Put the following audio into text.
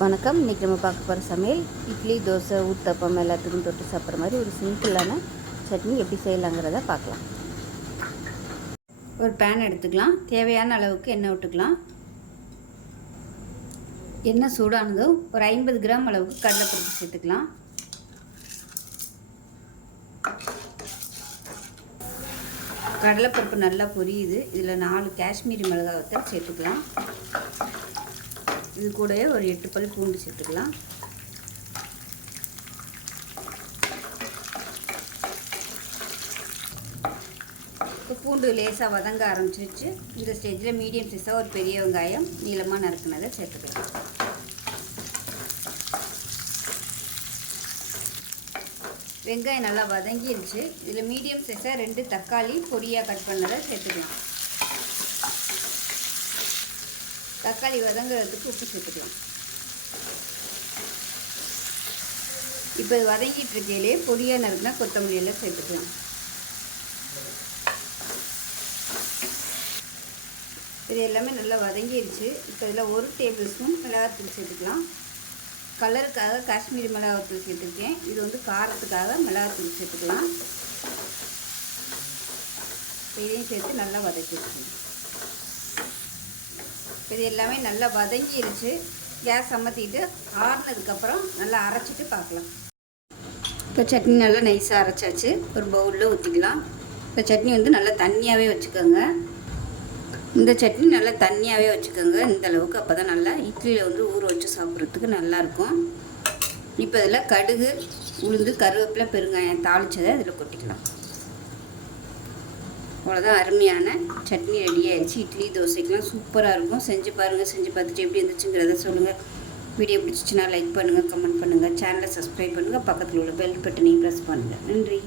வணக்கம். இன்றைக்கி நம்ம பார்க்க போகிற சமையல் இட்லி தோசை ஊத்தப்பம் எல்லாத்துக்கும் தொட்டு சாப்பிட்ற மாதிரி ஒரு சிம்பிளான சட்னி எப்படி செய்யலாங்கிறத பார்க்கலாம். ஒரு பேன் எடுத்துக்கலாம். தேவையான அளவுக்கு எண்ணெய் விட்டுக்கலாம். எண்ணெய் சூடானதும் ஒரு ஐம்பது கிராம் அளவுக்கு கடலைப்பருப்பு சேர்த்துக்கலாம். கடலைப்பருப்பு நல்லா பொரியுது. இதில் நாலு காஷ்மீரி மிளகாய் வத்தல் சேர்த்துக்கலாம். இது கூடவே ஒரு எட்டு பல் பூண்டு சேர்த்துக்கலாம். இப்போ பூண்டு லேசாக வதங்க ஆரம்பிச்சிருச்சு. இந்த ஸ்டேஜில் மீடியம் சைஸாக ஒரு பெரிய வெங்காயம் நீளமாக நறுக்குனதை சேர்த்துக்கலாம். வெங்காயம் நல்லா வதங்கிருச்சு. இதில் மீடியம் சைஸாக ரெண்டு தக்காளி பொடியாக கட் பண்ணதை சேர்த்துக்கலாம். தக்காளி வதங்குறதுக்கு உப்பு சேர்த்துக்கலாம். இப்போ இது வதங்கிட்டு இருக்கையிலே பொடியாக நறுக்குனா கொத்தமல்லி எல்லாம் சேர்த்துக்கலாம். இது எல்லாமே நல்லா வதங்கிடுச்சு இப்போ இதில் ஒரு டேபிள் ஸ்பூன் மிளகாத்தூள் சேர்த்துக்கலாம். கலருக்காக காஷ்மீரி மிளகாத்தூள் சேர்த்துருக்கேன். இது வந்து காரத்துக்காக மிளகாத்தூள் சேர்த்துக்கலாம். இதையும் சேர்த்து நல்லா வதக்கி வச்சுக்கணும் இது எல்லாமே நல்லா வதங்கிருச்சு. கேஸ் அமர்த்திட்டு ஆறுனதுக்கப்புறம் நல்லா அரைச்சிட்டு பார்க்கலாம். இப்போ சட்னி நல்லா நைஸாக அரைச்சாச்சு. ஒரு பவுலில் ஊற்றிக்கலாம் இப்போ சட்னி வந்து நல்லா தண்ணியாகவே வச்சுக்கோங்க. இந்த சட்னி நல்லா தண்ணியாகவே வச்சுக்கோங்க. இந்த அளவுக்கு அப்போ தான் நல்லா இட்லியில் வந்து ஊற வச்சு சாப்பிட்றதுக்கு நல்லாயிருக்கும். இப்போ இதில் கடுகு உளுந்து கருவேப்பிலை பெருங்காயம் தாளித்ததை இதில் கொட்டிக்கலாம். அவ்வளோதான் அருமையான சட்னி ரெடி ஆயிடுச்சு. இட்லி தோசைக்கெலாம் சூப்பராக இருக்கும். செஞ்சு பாருங்கள் செஞ்சு பார்த்துட்டு எப்படி இருந்துச்சுங்கிறத சொல்லுங்கள் வீடியோ பிடிச்சிச்சின்னா லைக் பண்ணுங்கள் கமெண்ட் பண்ணுங்கள் சேனலை சப்ஸ்கிரைப் பண்ணுங்கள் பக்கத்தில் உள்ள பெல் பட்டனையும் ப்ரெஸ் பண்ணுங்கள் நன்றி.